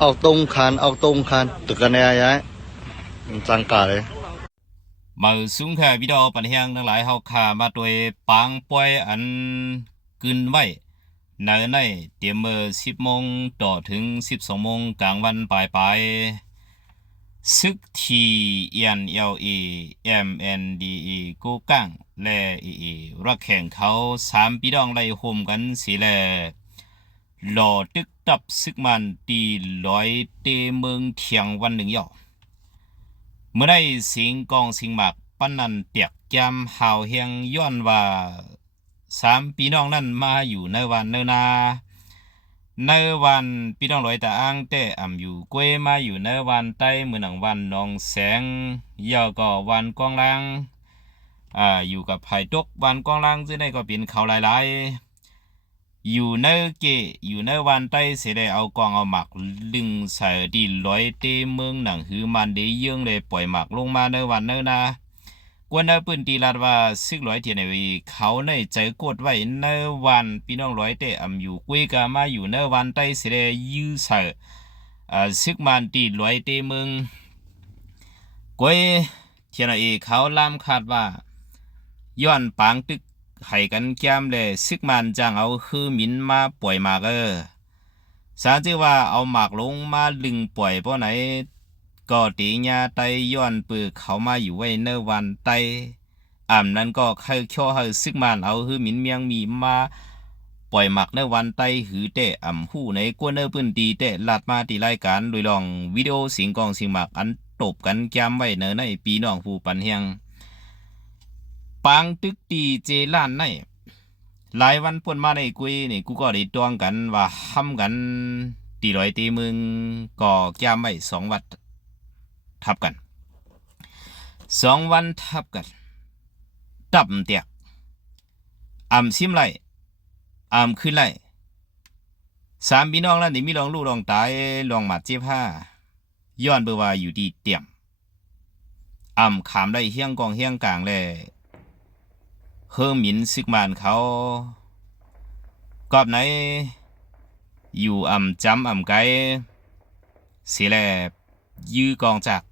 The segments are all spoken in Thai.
เอาตรงคันเอาตรงคันตึกกันแน่ย้ายจังกาเลยมาสูงค่ะพี่ดอปัญญางทั้งหลายเฮาขามาโดยปางป่วยอันกึนไว้ในในเตรียมเมื่อ10โมงต่อถึง12โมงกลางวันปลายปลายซึกที NLA MNDA กูกังและ AA รักแข่งเขาสามพี่น้องไล่โฮมกันสิแลหล่อตึก ตับซึกมันตีร้อยเตเมืองเทียงวันหนึ่งยอเมื่อได้สิงกองสิงหมากปันนันเตียกยำหาวเฮียงย้อนว่าสามพี่น้องนั่นมาอยู่ในวันเนนาในวันพี่น้องลอยตาอ้างแต่อ่ำอยู่กวยมาอยู่ในวันใต้เมืองหนังวันหนองแสงยาวก็วันกองลางอ่าอยู่กับไผ่ตกวันกองลางซึ่งได้ก็เป็นเขาหลายๆ อยู่ในเกอยู่ในวันใต้เสได้เอากองเอาหมักลึงใส่ดีร้อยเตเมืองหนังหือมันได้เยื่องเลยปล่อยหมักลงมาในวันเนอนะกวนในปืนตีลาดว่าซึกร้อยเทียนในวีเขาในใจกดไว้ในวันพี่น้องร้อยเตอำอยู่กุ้ยกามาอยู่ในวันใต้เสได้ยื้อใส่อ่าซึกมันตีร้อยเตเมืองกวยเทียนเอเขาล่ามคาดว่าย้อนปางตึก ให้กันแก้มเลยซึกมันจังเอาคือมินมาปล่อยมาเออสารที่ว่าเอาหมากลงมาลึงปล่อยเพราะไหนก็ตีญาไตย้อนปือเขามาอยู่ไว้เนวันไตอ่ำนั้นก็เคยเคี่ยวให้ซึกมันเอาคือมินเมียงมีมาปล่อยหมักในวันไตหือเตะอ่ำหู้ในกวนเนอปืนตีเตะลาดมาตีรายการโดยลองวิดีโอสิงกองสิงหมักอันตบกันแก้มไว้เนอในปีน้องผู้ปันเฮียง ปางตึกตีเจล้านในหลายวันป่นมาในกุยนี่กูก็ได้ตวงกันว่าห้ำกันตีร้อยตีมึงก็แก้มไว้สองวัดทับกันสองวันทับกันตับเตียกอ่ำซิมไลอ่ำขึ้นไหลสามพี่น้องแล้วนี่มีลองลูกลองตายลองหมัดเจ็บผ้าย้อนเบอว่าอยู่ดีเตี่ยมอ่ำขามได้เฮี้ยงกองเฮี้ยงกลางเลย เฮิมหมินซึกมานเขากอบไหน อยู่อ่ำจำอ่ำไกเสียแลยื้อกองจาก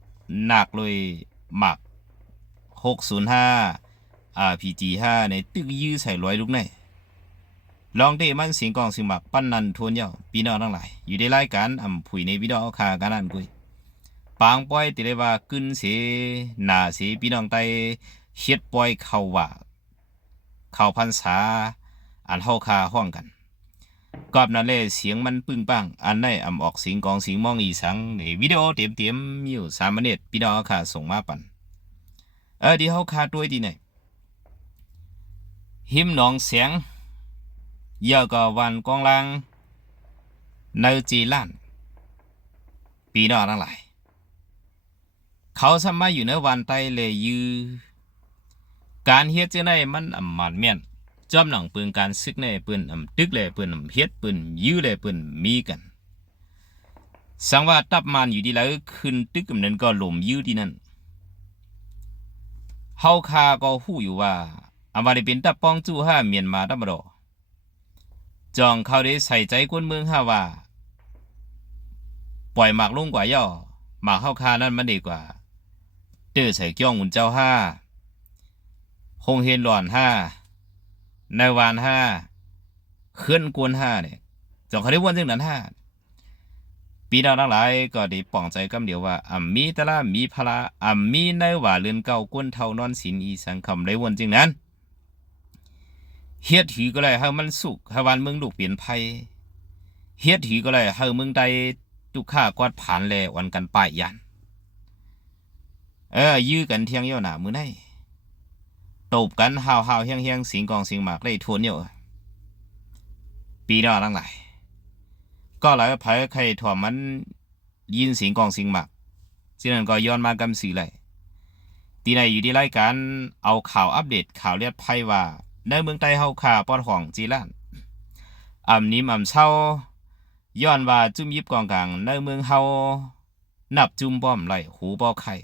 หนักเลยหมักหกศูนย์ห้า RPG ห้าในตึกยื้อใส่ร้อยลูกในลองเตะมันเสียงกองสิงหมักปั้นนันทวนเยาพี่น้องทั้งหลาย อยู่ในรายการอ่ำผุยในวิดีโอคาการนันกุยปางป้อยติเลยว่ากึนเสียหนาเสียพี่น้องไตเฮ็ดปล่อยเข้าว่า เข้าพรรษาอันเฮาคาห้องกันกอบนั่นแหละเสียงมันปึ้งปังอันได้อำออกเสียงกองเสียงมองอีสังในวิดีโอเต็มๆอยู่สามเนตพี่น้องค่ะส่งมาปันเออที่เฮาคาด้วยดีไหนหิมหนองเสียงเยอะก็วันกองลังในจีล้านพี่น้อทั้งหลาย เขาสามารถอยู่ในวันใต้เลยยือ การเฮ็ดจังไดมันอำมันแม่นจอมหนังปืนการซึกในปืนอำตึกแลปืนอำเฮ็ดปืนยื้อแลปืนมีกันสังว่าตับมันอยู่ดีแล้วขึ้นตึกกำนั้นก็หลมยื้อที่นั่นเฮาคาก็ฮู้อยู่ว่าอำว่าได้เป็นตับป้องจู้ห้าเมียนมาตับดอจองเขาได้ใส่ใจกวนเมืองห้าว่า ปล่อยหมากลงกว่าย่อหมากเฮาคานั่นมันดีกว่าเตื้อใส่เกี้ยงหุ่นเจ้าห้า คงเห็นหลอนห้าในวานห้าเคลื่อนกวนห้าเนี่ยจองเขาได้วันจึงนั้นห้าปีน้องทั้งหลายก็ได้ป่องใจกำเดียวว่าอ่ำมีแตละมีพละอ่ำมีในว่าเรือนเก่ากวนเท่านอนสินอีสังคำได้วันจึงนั้นเฮ็ดถือก็เลยให้มันสุขให้วันเมืองลูกเปลี่ยนภัยเฮ็ดถือก็เลยให้เมืองใดทุกข้ากวาดผ่านแลวันกันป้ายยันเออยื้อกันเที่ยงเยี่ยวหนามือไหน ตบกันห่าวห่าวเฮียงเฮียงสิงกองสิงหมากเลยทวนอยู่ปีนอทั้งหลายก็หลายภัยใครถ่วมมันยินสิงกองสิงหมากสิ่งนั้นก็ย้อนมากำสื่อเลยตีในอยู่ที่รายการเอาข่าวอัปเดตข่าวเลียดภัยว่าในเมืองใต้เฮาข่าปอดของจีล้านอ่ำนี้อ่ำเศร้าย้อนว่าจุ่มยิบกองกลางในเมืองเฮานับจุ่มป้อมไหลหูป้อไข่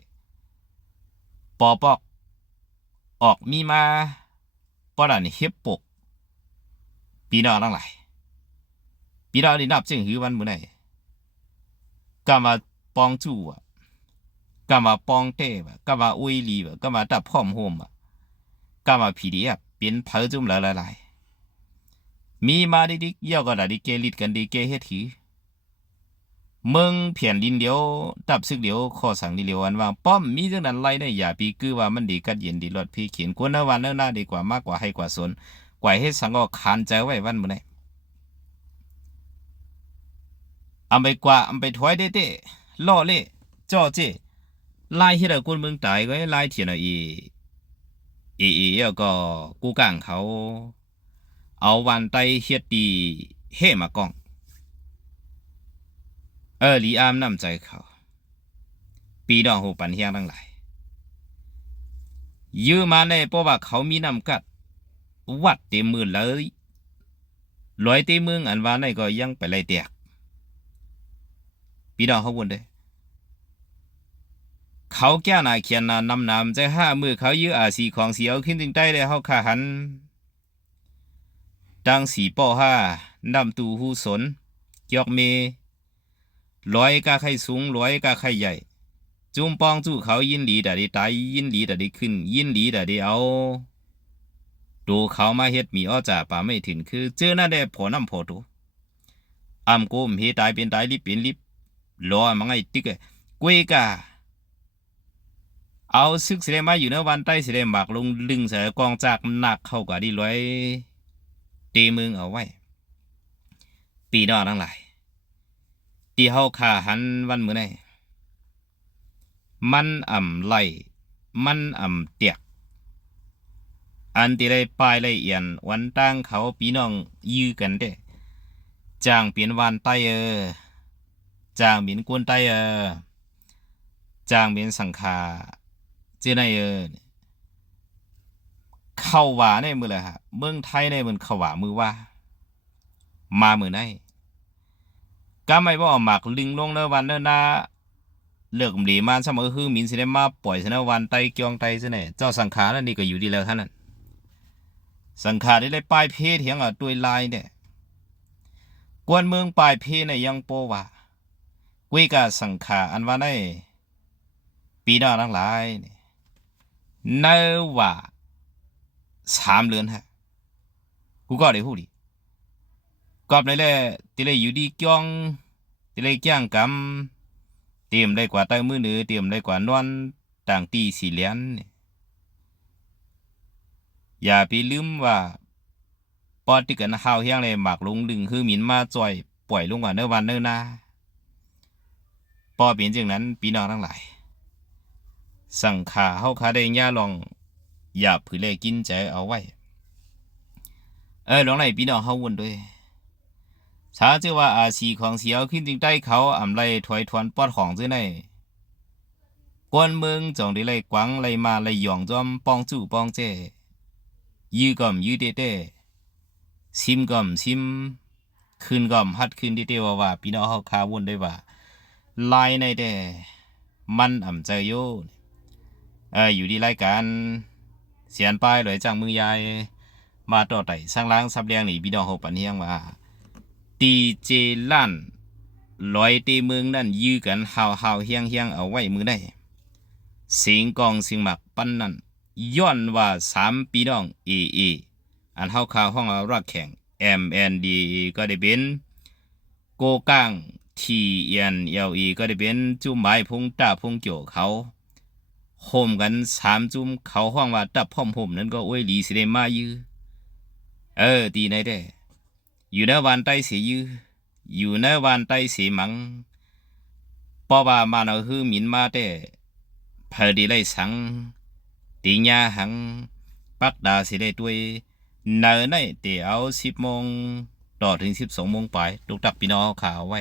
ปอปอก ออกมีมาปอดันเฮ็บปกปีน้องทั้งหลายปีน้องนี่นับจึงหือวันมื้อไหนก็มาปองจู่อะก็มาปองเต้อะก็มาอุยลีอะก็มาตับพร้อมโฮมอะก็มาผีดีอะเป็นเผอจุ่มหลายๆมีมาดิดิกย่อก็ได้ดิเกลิดกันดีเกเฮ็ดที เมืองเพียนดินเดียวตับซึกเดียวข้อสั่งดีเดียวอันว่าป้อมมีจังนั้นไล่ได้อย่าปีคือว่ามันดีกัดเย็นดีรอดพี่เขียนกวนวันเนิ่นหน้าดีกว่ามากกว่าให้กว่าสนกว่าเฮ็ดสังก็คานใจไว้วันมื้อไหนอำไปกว่าอำไปถอยเด้เด้ล่อเล่จ่อเจ้ไล่เฮ็ดให้คนเมืองตายก็ไล่เถียนเอาอีอีอีก็กูกางเขา เอาวันไตเฮ็ดดีเฮมากอง เออลีอามนำใจเขา ปีดองหูปันเฮียงทั้งหลายยื้อมาในเพราะว่าเขามีนำกัด วัดเต็มมือเลยลอยเต็มมืออันว่าในก็ยังไปไล่เตียกพี่น้องเขาวนเด้เขาแก้นาเขียนนานำนำใจห้ามือเขายื้ออาสีของเสียวขึ้นถึงได้เลยเขาขาหันดังสีป้อห้านำตูหูสนยอกเม ร้อยกาไข่สูงร้อยกาไข่ใหญ่จุ่มปองจู่เขายินหลีแต่ได้ตายยินหลีแต่ได้ขึ้น ยินหลีแต่ได้เอาดูเขามาเฮ็ดมีอ้อจ่าป่าไม่ถึงคือเจอหน้าได้พอน้ำพอตัวอำโกมเฮตายเป็นตายลิบเป็นลิบรอมังไงติ๊กกวยกาเอาซึกเสได็มาอยู่ในวันใต้เสได็หมากลงลึงเสือกองจากหนักเข้ากับดีร้อยตีมึงเอาไว้ปีนอทั้งหลาย ตีเฮาขาหันวันมื้อไหนมันอ่ำไหลมันอ่ำเตียก อันที่ได้ปลายละเอียนวันตั้งเขาปีน้องยื้อกันเด้จางเปลี่ยนวันใต้เออจางเป็นกวนไตเออจางเป็นสังขาเจไนเออเข้าว่าในมือเลยฮะเมืองไทยในมันเข้าว่ามือว่า มามือไหน ก็ไม่บอกหมักลิงลงเนวันเนนาเลือกหลีมาสมอคือมินสิได้มาปล่อยเสนวันไตเกียงไตซะแน่เจ้าสังขารนั่นนี่ก็อยู่ดีแล้วท่านนั้นสังขารได้เลยปลายเพศเหียงอะตัวลายเนี่ยกวนเมืองปลายเพศเนี่ยยังโปว่ากุยกาสังขารอันว่าในปีนองทั้งหลายนี่เนว่าสามเรือนฮะกูก็ได้ฮู้ดิ กอบในแหลติเลยอยู่ดีกียงติเลยเกียงกำเตรียมได้กว่าใต้มือเหนือเตรียมได้กว่านอนต่างตีสี่เหลียนอย่าไปลืมว่าปอติกันหาวเฮียงเลยหมากลงดึงคือหมินมาจ่อยปล่อยลงกว่าเนื้อวันเนื้อนาพอเป็นจึงนั้นพี่น้องทั้งหลาย สั่งขาเฮาขาได้ย่าลอง อย่าผือเลยกินใจเอาไว้ เออลองไหนพี่น้องเฮาวนด้วย ถ้าเจอว่าอาชีของเสียวขึ้นจึงได้เขาอำไรถอยทวนปอดของเจ้าในกวนเมืองจองได้ไล่กวางไล่มาไล่หยองจอมปองจู่ปองเจยื้อก่อมยื้อเด้เด้ซิมก่อมซิมคืนก่อมฮัดคืนเด้เด้ว่าว่าพี่น้องเฮาคาวนได้ว่าลายในแต่มันอ่ำใจโยเอออยู่ที่รายการเสียนป้ายหลยจากมือยายมาต่อไต่สร้างล้างซับเลียงหนีพี่น้องเฮาปันเฮียงว่า ตีเจลั่นลอยตีเมืองนั่นยื้อกันหาวหาวเฮียงเฮียงเอาไว้มือได้เสียงกองเสียงหมักปั้นนั่นย้อนว่าสามพี่น้องเอเออันเฮาข่าวห้องเอารักแข่ง MND ก็ได้เป็นโกก้างทีเอ็นเอลอีก็ได้เป็นจุ่มไม้พงตาพงเกี่ยวเขาโฮมกันสามจุ่มเขาห้องว่าตับพ่อมผมนั้นก็โอ้ยลีสิได้มายื้อเออตีไหนได้ อยู่ในวันใต้เสียยื้ออยู่ในวันใต้เสีมังเพราว่ามาเอาคือหมินมาแต่เพอดีไล่สังตีญาหัง ปักดาสิได้ด้วยเนอในเดี๋ยวสิบโมงต่อถึงสิบสองโมงไปตุกตักพี่น้องข่าวไว้